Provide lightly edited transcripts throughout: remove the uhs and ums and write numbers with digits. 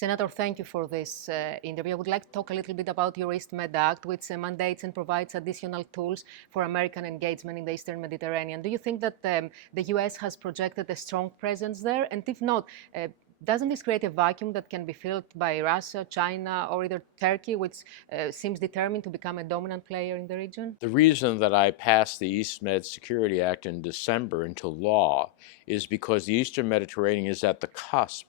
Senator, thank you for this interview. I would like to talk a little bit about your East Med Act, which mandates and provides additional tools for American engagement in the Eastern Mediterranean. Do you think that the U.S. has projected a strong presence there? And if not, doesn't this create a vacuum that can be filled by Russia, China, or either Turkey, which seems determined to become a dominant player in the region? The reason that I passed the East Med Security Act in December into law is because the Eastern Mediterranean is at the cusp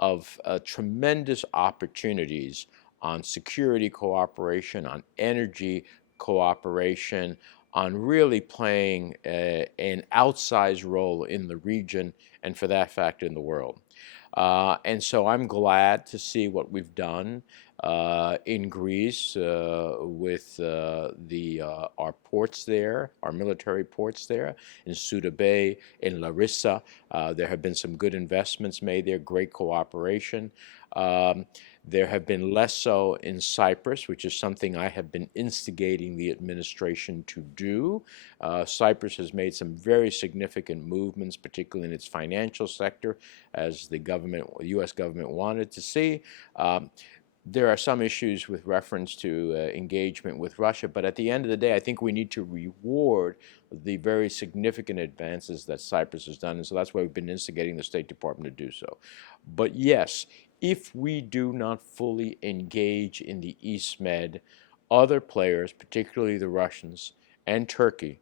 of tremendous opportunities on security cooperation, on energy cooperation, on really playing an outsized role in the region and, for that fact, in the world. And so I'm glad to see what we've done in Greece with our ports there, our military ports there, in Suda Bay, in Larissa. There have been some good investments made there, great cooperation. There have been less so in Cyprus, which is something I have been instigating the administration to do. Cyprus has made some very significant movements, particularly in its financial sector, as the U.S. government wanted to see. There are some issues with reference to engagement with Russia, but at the end of the day, I think we need to reward the very significant advances that Cyprus has done, and so that's why we've been instigating the State Department to do so. But yes, if we do not fully engage in the East Med, other players, particularly the Russians and Turkey,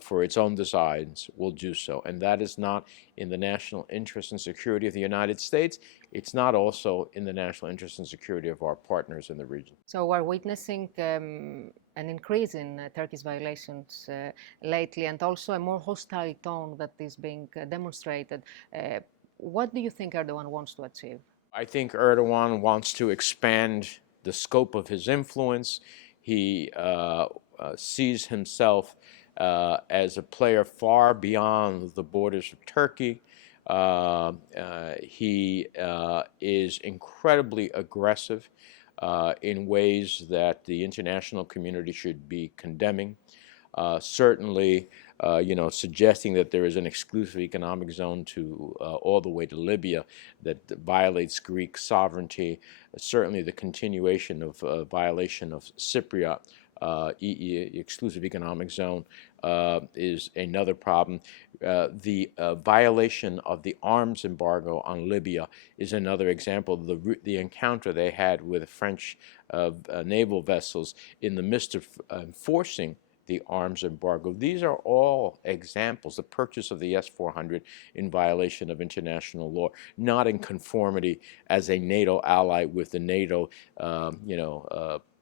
for its own designs, will do so. And that is not in the national interest and security of the United States. It's not also in the national interest and security of our partners in the region. So we're witnessing an increase in Turkey's violations lately, and also a more hostile tone that is being demonstrated. What do you think Erdogan wants to achieve? I think Erdogan wants to expand the scope of his influence. He sees himself as a player far beyond the borders of Turkey. He is incredibly aggressive in ways that the international community should be condemning. Certainly, suggesting that there is an exclusive economic zone to all the way to Libya that violates Greek sovereignty. Certainly, the continuation of violation of Cypriot exclusive economic zone is another problem. The violation of the arms embargo on Libya is another example. The encounter they had with French naval vessels in the midst of enforcing the arms embargo. These are all examples. The purchase of the S-400 in violation of international law, not in conformity as a NATO ally with the NATO,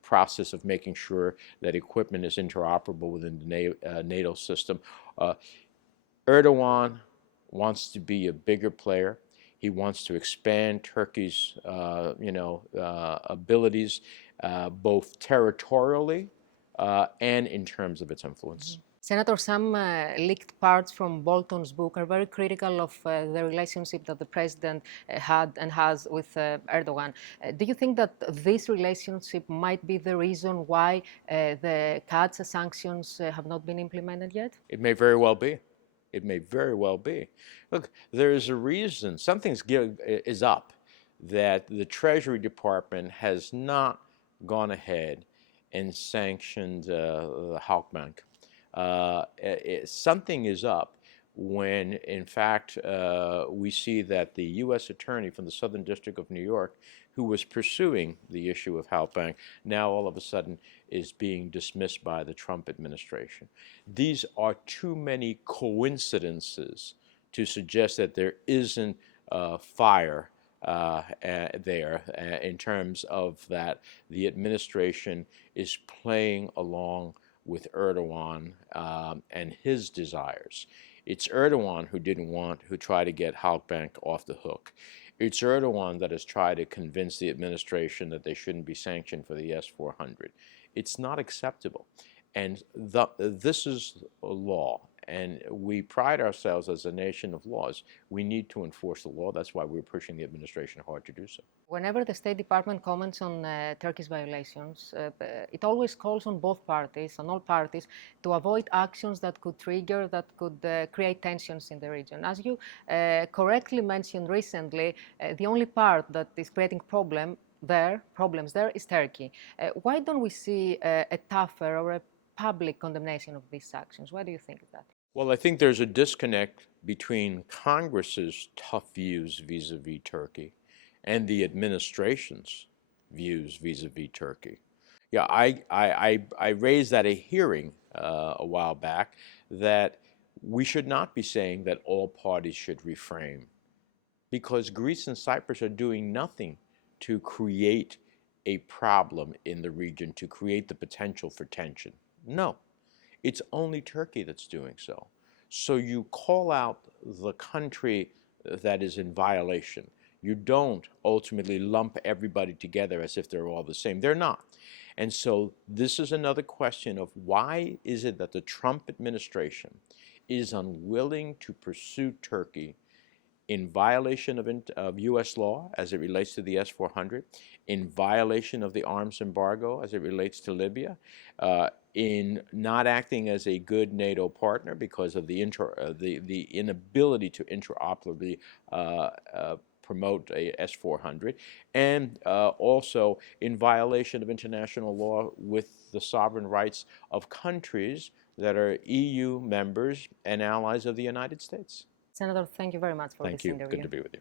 process of making sure that equipment is interoperable within the NATO system. Erdogan wants to be a bigger player. He wants to expand Turkey's, abilities, both territorially and in terms of its influence. Senator, some leaked parts from Bolton's book are very critical of the relationship that the president had and has with Erdogan. Do you think that this relationship might be the reason why the CAATSA sanctions have not been implemented yet? It may very well be. It may very well be. Look, there is a reason, something is up, that the Treasury Department has not gone ahead and sanctioned the Halkbank. Something is up when, in fact, we see that the U.S. attorney from the Southern District of New York, who was pursuing the issue of Halkbank, now all of a sudden is being dismissed by the Trump administration. These are too many coincidences to suggest that there isn't fire there in terms of that the administration is playing along with Erdogan and his desires. It's Erdogan who tried to get Halkbank off the hook. It's Erdogan that has tried to convince the administration that they shouldn't be sanctioned for the S-400. It's not acceptable. And this is a law. And we pride ourselves as a nation of laws. We need to enforce the law. That's why we're pushing the administration hard to do so. Whenever the State Department comments on Turkey's violations, it always calls on both parties, on all parties, to avoid actions that could trigger, that could create tensions in the region. As you correctly mentioned recently, the only part that is creating problems there is Turkey. Why don't we see a tougher or a public condemnation of these actions? Why do you think that? Well, I think there's a disconnect between Congress's tough views vis-a-vis Turkey and the administration's views vis-a-vis Turkey. Yeah, I raised at a hearing a while back that we should not be saying that all parties should refrain, because Greece and Cyprus are doing nothing to create a problem in the region, to create the potential for tension. No, it's only Turkey that's doing so. So you call out the country that is in violation. You don't ultimately lump everybody together as if they're all the same. They're not. And so this is another question of why is it that the Trump administration is unwilling to pursue Turkey in violation of U.S. law as it relates to the S-400, in violation of the arms embargo as it relates to Libya, in not acting as a good NATO partner because of the inability to interoperably promote a S-400, and also in violation of international law with the sovereign rights of countries that are EU members and allies of the United States. Senator, thank you very much for this interview. Thank you. Good to be with you.